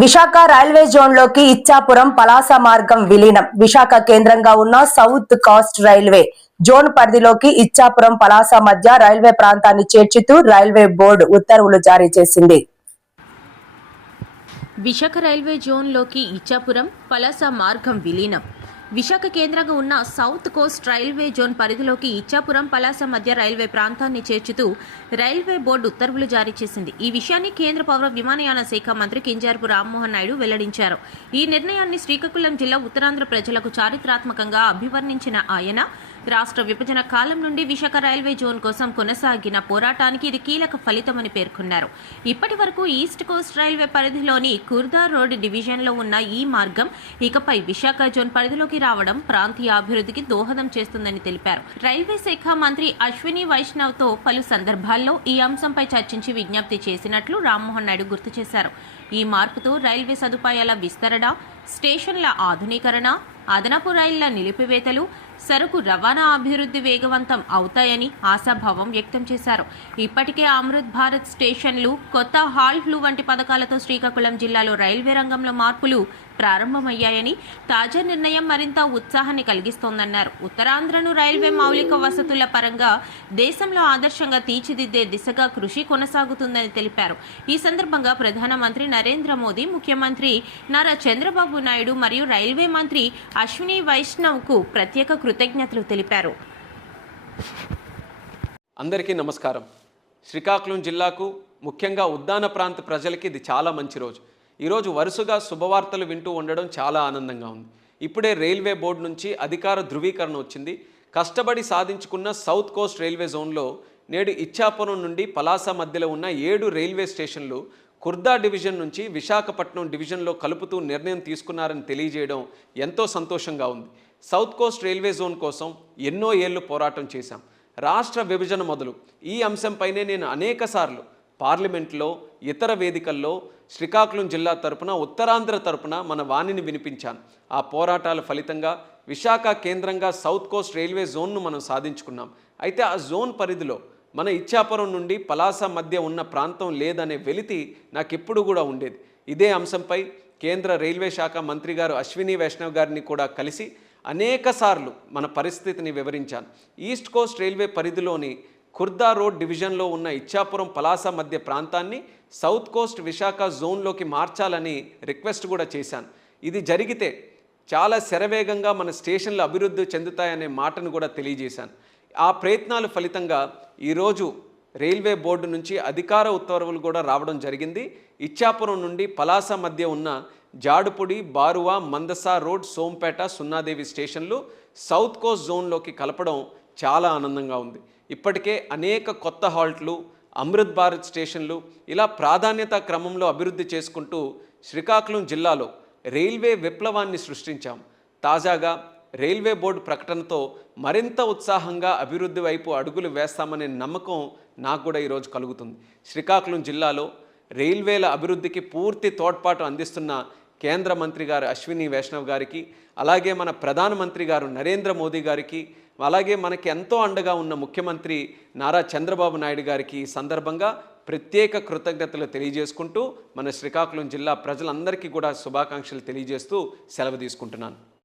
Visakha railway జోన్లోకి Ichchapuram Palasa మార్గం విలీనం. విశాఖ కేంద్రంగా ఉన్న సౌత్ కోస్ట్ రైల్వే జోన్ పరిధిలోకి ఇచ్చాపురం పలాస మధ్య రైల్వే ప్రాంతాన్ని చేర్చుతూ రైల్వే బోర్డు ఉత్తర్వులు జారీ చేసింది. విశాఖ రైల్వే జోన్లోకి ఇచ్చాపురం పలాస మార్గం విలీనం. విశాఖ కేంద్రంగా ఉన్న సౌత్ కోస్ట్ రైల్వే జోన్ పరిధిలోకి ఇచ్చాపురం పలాస మధ్య రైల్వే ప్రాంతాన్ని చేర్చుతూ రైల్వే బోర్డు ఉత్తర్వులు జారీ చేసింది. ఈ విషయాన్ని కేంద్ర పౌర విమానయాన శాఖ మంత్రి కింజరాపు రామ్మోహన్ నాయుడు వెల్లడించారు. ఈ నిర్ణయాన్ని శ్రీకాకుళం జిల్లా ఉత్తరాంధ్ర ప్రజలకు చారిత్రాత్మకంగా అభివర్ణించిన ఆయన, రాష్ట్ర విభజన కాలం నుండి విశాఖ రైల్వే జోన్ కోసం కొనసాగిన పోరాటానికి ఇది కీలక ఫలితమని పేర్కొన్నారు. ఇప్పటి వరకు ఈస్ట్ కోస్ట్ రైల్వే పరిధిలోని కుర్దా రోడ్ డివిజన్లో ఉన్న ఈ మార్గం ఇకపై విశాఖ జోన్ పరిధిలోకి రావడం ప్రాంతీయ అభివృద్ధికి దోహదం చేస్తుందని తెలిపారు. రైల్వే శాఖ మంత్రి అశ్విని వైష్ణవ్తో పలు సందర్భాల్లో ఈ అంశంపై చర్చించి విజ్ఞప్తి చేసినట్లు రామ్మోహన్ నాయుడు గుర్తు చేశారు. ఈ మార్పుతో రైల్వే సదుపాయాల విస్తరణ, స్టేషన్ల ఆధునీకరణ, అదనపు రైళ్ల నిలిపివేతలు, సరుకు రవాణా అభివృద్ధి వేగవంతం అవుతాయని ఆశాభావం వ్యక్తం చేశారు. ఇప్పటికే అమృత్ భారత్ స్టేషన్లు, కొత్త హాల్ట్లు వంటి పథకాలతో శ్రీకాకుళం జిల్లాలో రైల్వే రంగంలో మార్పులు ప్రారంభమయ్యాయని, తాజా నిర్ణయం మరింత ఉత్సాహాన్ని కలిగిస్తోందన్నారు. ఉత్తరాంధ్రను రైల్వే మౌలిక వసతుల పరంగా దేశంలో ఆదర్శంగా తీర్చిదిద్దే దిశగా కృషి కొనసాగుతుందని తెలిపారు. ఈ సందర్భంగా ప్రధానమంత్రి నరేంద్ర మోదీ, ముఖ్యమంత్రి నారా చంద్రబాబు నాయుడు మరియు రైల్వే మంత్రి అశ్విని వైష్ణవ్కు ప్రత్యేక కృతజ్ఞతలు తెలిపారు. అందరికీ నమస్కారం. శ్రీకాకుళం జిల్లాకు, ముఖ్యంగా ఉద్దాన ప్రాంత ప్రజలకి ఇది చాలా మంచి రోజు. ఈరోజు వరుసగా శుభవార్తలు వింటూ ఉండడం చాలా ఆనందంగా ఉంది. ఇప్పుడే రైల్వే బోర్డు నుంచి అధికార ధృవీకరణ వచ్చింది. కష్టపడి సాధించుకున్న సౌత్ కోస్ట్ రైల్వే జోన్లో నేడు ఇచ్చాపురం నుండి పలాస మధ్యలో ఉన్న 7 రైల్వే స్టేషన్లు కుర్దా డివిజన్ నుంచి విశాఖపట్నం డివిజన్లో కలుపుతూ నిర్ణయం తీసుకున్నారని తెలియజేయడం ఎంతో సంతోషంగా ఉంది. సౌత్ కోస్ట్ రైల్వే జోన్ కోసం ఎన్నో ఏళ్లు పోరాటం చేశాం. రాష్ట్ర విభజన మొదలు ఈ అంశంపైనే నేను అనేకసార్లు పార్లమెంట్లో, ఇతర వేదికల్లో శ్రీకాకుళం జిల్లా తరపున, ఉత్తరాంధ్ర తరపున మన వాణిని వినిపించాను. ఆ పోరాటాల ఫలితంగా విశాఖ కేంద్రంగా సౌత్ కోస్ట్ రైల్వే జోన్ను మనం సాధించుకున్నాం. అయితే ఆ జోన్ పరిధిలో మన ఇచ్చాపురం నుండి పలాస మధ్య ఉన్న ప్రాంతం లేదనే వెలితి నాకెప్పుడు కూడా ఉండేది. ఇదే అంశంపై కేంద్ర రైల్వే శాఖ మంత్రి గారు అశ్విని వైష్ణవ్ గారిని కూడా కలిసి అనేకసార్లు మన పరిస్థితిని వివరించాను. ఈస్ట్ కోస్ట్ రైల్వే పరిధిలోని కుర్దా రోడ్ డివిజన్లో ఉన్న ఇచ్చాపురం పలాస మధ్య ప్రాంతాన్ని సౌత్ కోస్ట్ విశాఖ జోన్లోకి మార్చాలని రిక్వెస్ట్ కూడా చేశాను. ఇది జరిగితే చాలా శరవేగంగా మన స్టేషన్లు అభివృద్ధి చెందుతాయనే మాటను కూడా తెలియజేశాను. ఆ ప్రయత్నాల ఫలితంగా ఈరోజు రైల్వే బోర్డు నుంచి అధికార ఉత్తర్వులు కూడా రావడం జరిగింది. ఇచ్చాపురం నుండి పలాస మధ్య ఉన్న జాడుపుడి, బారువా, మందస రోడ్, సోంపేట, సున్నాదేవి స్టేషన్లు సౌత్ కోస్ట్ జోన్లోకి కలపడం చాలా ఆనందంగా ఉంది. ఇప్పటికే అనేక కొత్త హాల్ట్లు, అమృత్ భారత్ స్టేషన్లు ఇలా ప్రాధాన్యత క్రమంలో అభివృద్ధి చేసుకుంటూ శ్రీకాకుళం జిల్లాలో రైల్వే విప్లవాన్ని సృష్టించాం. తాజాగా రైల్వే బోర్డు ప్రకటనతో మరింత ఉత్సాహంగా అభివృద్ధి వైపు అడుగులు వేస్తామనే నమ్మకం నాకు కూడా ఈరోజు కలుగుతుంది. శ్రీకాకుళం జిల్లాలో రైల్వేల అభివృద్ధికి పూర్తి తోడ్పాటు అందిస్తున్న కేంద్ర మంత్రి గారు అశ్విని వైష్ణవ్ గారికి, అలాగే మన ప్రధానమంత్రి గారు నరేంద్ర మోదీ గారికి, అలాగే మనకి ఎంతో అండగా ఉన్న ముఖ్యమంత్రి నారా చంద్రబాబు నాయుడు గారికి ఈ సందర్భంగా ప్రత్యేక కృతజ్ఞతలు తెలియజేసుకుంటూ మన శ్రీకాకుళం జిల్లా ప్రజలందరికీ కూడా శుభాకాంక్షలు తెలియజేస్తూ సెలవు తీసుకుంటున్నాను.